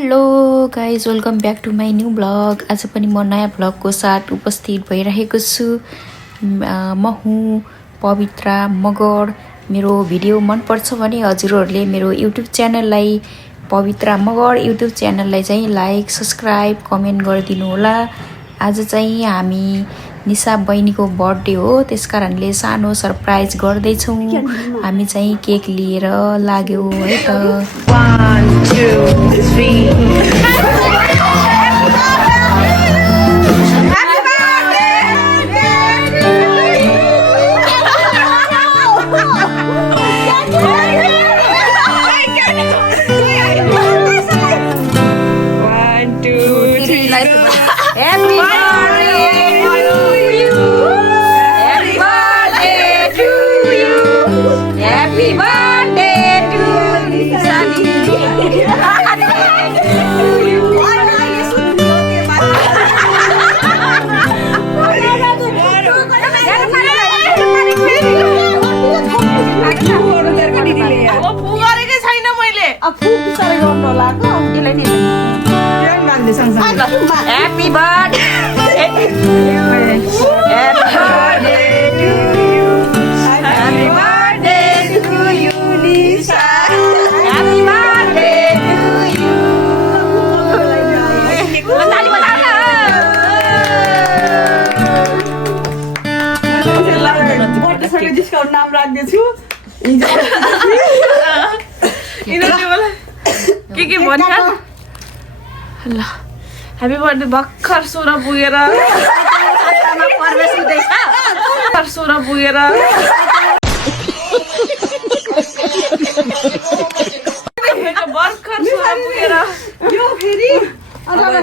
Hello guys welcome back to my new blog. आज पनि म नयाँ ब्लगको साथ उपस्थित भइरहेको छु। म हुँ पवित्रा मगर। मेरो भिडियो मनपर्छ भने हजुरहरूले मेरो युट्युब च्यानललाई पवित्रा मगर युट्युब च्यानललाई चाहिँ लाइक सब्सक्राइब कमेन्ट गरिदिनु होला। आज चाहिँ हामी निशा बहिनीको बर्थडे हो, त्यसकारणले सानो सरप्राइज गर्दैछौँ। हामी चाहिँ केक लिएर लाग्यौँ है त। 1 2 3 Happy birthday. Happy birthday to you. Happy birthday to you, Nisha. Happy birthday to you. Taली बजाना. बर्थडे सँगै डिस्काउन्ट नाम राख्दैछु। के भन्छ ल ह्यापी बर्थडे भर्खर 16 पुगेर भर्खर 16 पुगेर यो फेरि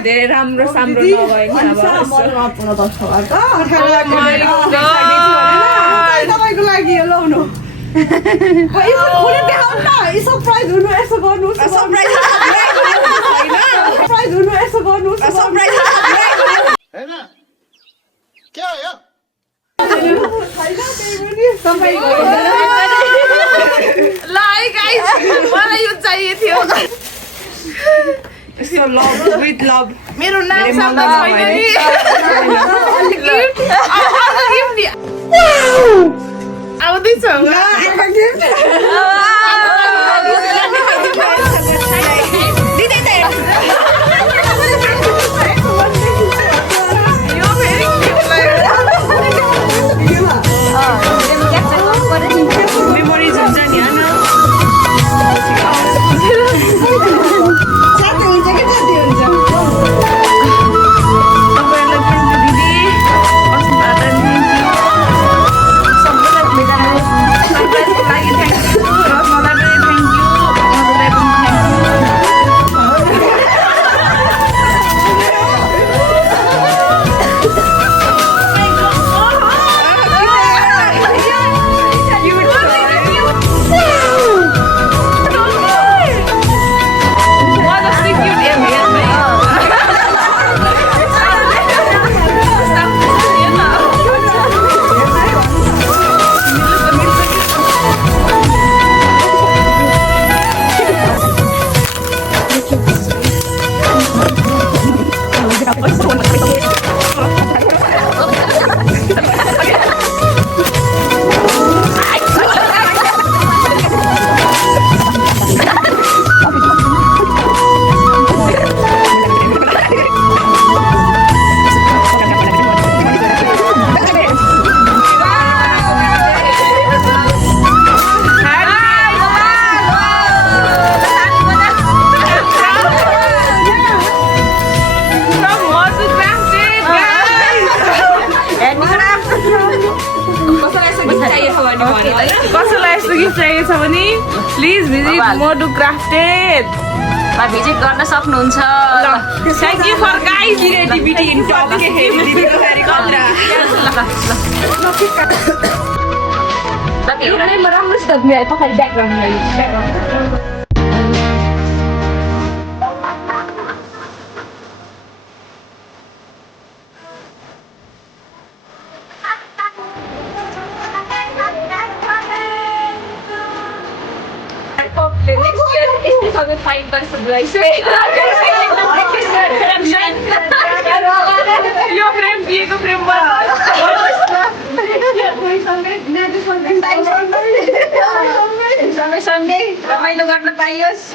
धेरै राम्रो साम्रो नभए तपाईँको लागि लाउनु सरप्राइज हुनु यसो गर्नु सरप्राइज हुनु यसो गर्नु हैन के हो यो ल है गाइस मलाई यो चाहिए थियो विथ लभ मेरो नाम साम्दा छैन नि गिफ्ट आउँदैछ कसैलाई यस्तो गिफ्ट चाहिएको छ भने please visit Modu crafted visit गर्न सक्नुहुन्छ। Thank you for guys creativity in top के दिदीको फेरि कत्रा तपाईहरुलाई म राम्रोसित मिलाइ पखाली background next year is 2005 versus यो फ्रेम दिएको फ्रेम सँगै रमाइलो गर्न पाइयोस्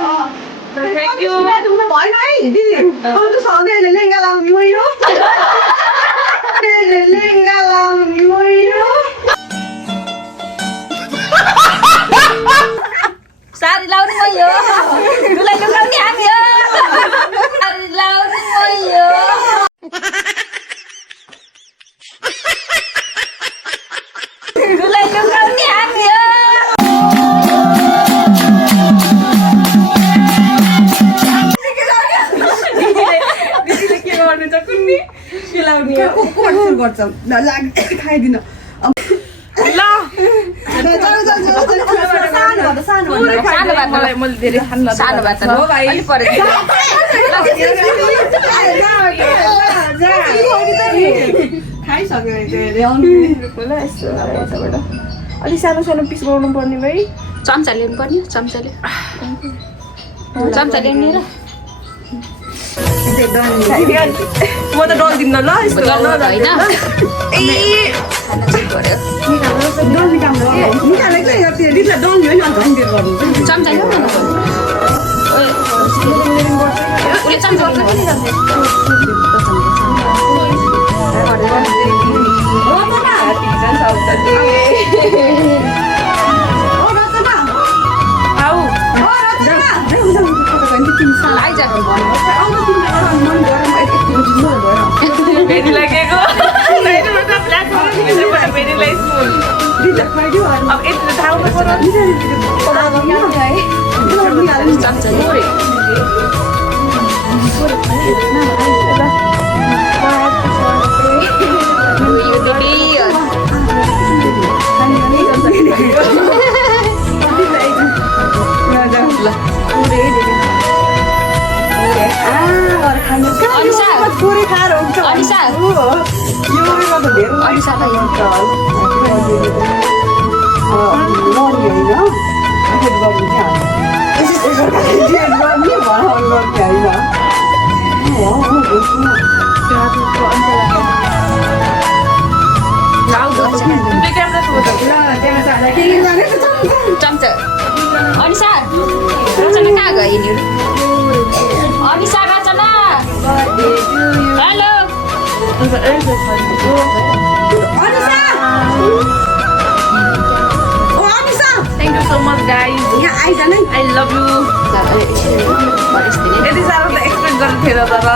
थ्याङ्क यू भएन है दिदी अरू सधैँ लेहेङ्गा लाउने मैले लेहेङ्गा लाउने मैले साडी लाउने भयो दुलाई लुकाउने हामी हो साडी लाउने भयो दुलाई लुकाउने हामी हो दिदीले के गर्नु छ कुन्नी सुरु गर्छ खाइदिन मलाई मैले धेरै खानु सानो भात हो भाइ अलि परे अलि सानो सानो पिस गर्नु पर्ने भाइ चम्चा ल्याउनु पर्ने चम्चाले चम्चा ल्याउने र म त डल्दिनँ ल यस्तो डल्नु होइन चम्चा ल्याउनु उसले चम्चा आइज भेरी लागेको भेरीलाई स्पुन अब यति त थाहा हुनु पर्यो चम्चा यो चम्चा अनिसा रचना कहाँ गयो यिनीहरू अनिसा रचना hello Thank you so much guys. I love you. यति साह्रो त एक्सपेक्ट गर्नु थिएन तर